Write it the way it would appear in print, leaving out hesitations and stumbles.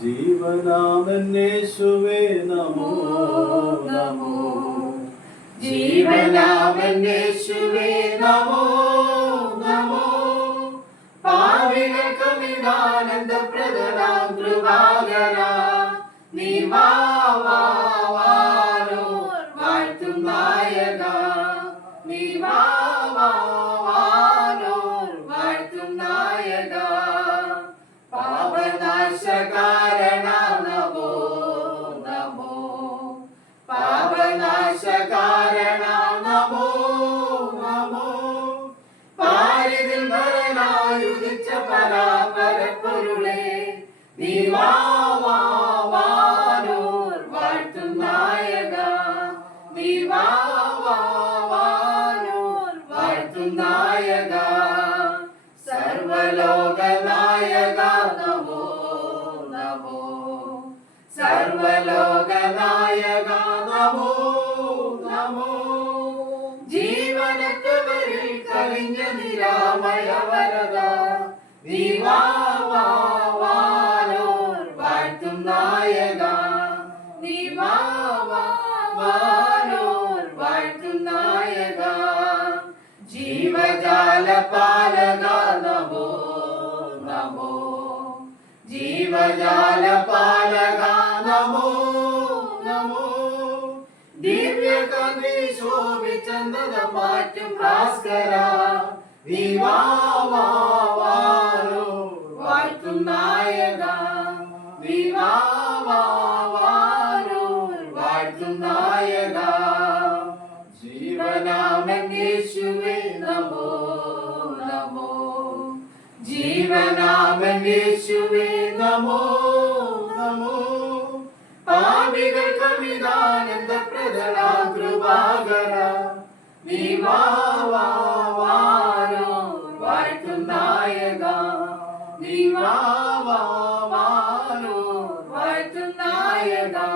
ജീവനാമന്നേശുവേ നമോ നമോ, ജീവനാമന്നേശുവേ നമോ നമോ. പാപികൾക്ക് നിദാനന്ദപ്രദനാം കൃപാകരാ, നീ വാവാവാരോർ വാഴ്ത്തും നായകാ, നീ വാവാവാരോർ വാഴ്ത്തും നായകാ. പാപനാശകാരണാം നമോ നമോ, പാപനാശകാരണാം നമോ നമോ. പാരിതിൽ വരനായുദിച്ച പരാപരപ്പൊരുളേ, നീ വാവാവാരോർ വാഴ്ത്തും നായകാ, നീ വാവാവാരോർ വാഴ്ത്തും നായകാ. സർവലോകനായകാ നമോ നമോ, സർവലോകനായകാ നമോ നമോ. ജീവനക്കവരിൽ കവിഞ്ഞ നിരാമയ വരദാ, നീ വാവാവാരോർ വാഴ്ത്തും നായകാ, നീ വാവാവാരോർ വാഴ്ത്തും നായകാ. ജീവജാലപാലകാ നമോ നമോ, ജീവജാലപാലകാ നമോ നമോ. ദിവ്യകവി ശോഭിച്ചന്ദനം മാറ്റും ഭാസ്കരാ, നീ വാവാവാരോർ വാഴ്ത്തും നായകാ, നീ വാവാവാരോർ വാഴ്ത്തും നായകാ. ജീവനാമന്നേശുവേ നമോ നമോ, ജീവനാമന്നേശുവേ നമോ നമോ. പാപികൾക്ക് നിദാനന്ദപ്രദനാം കൃപാകരാ, നീ വാവാവാരോർ വാഴ്ത്തും നായകാ, നീ വാവാവാരോർ വാഴ്ത്തും നായകാ.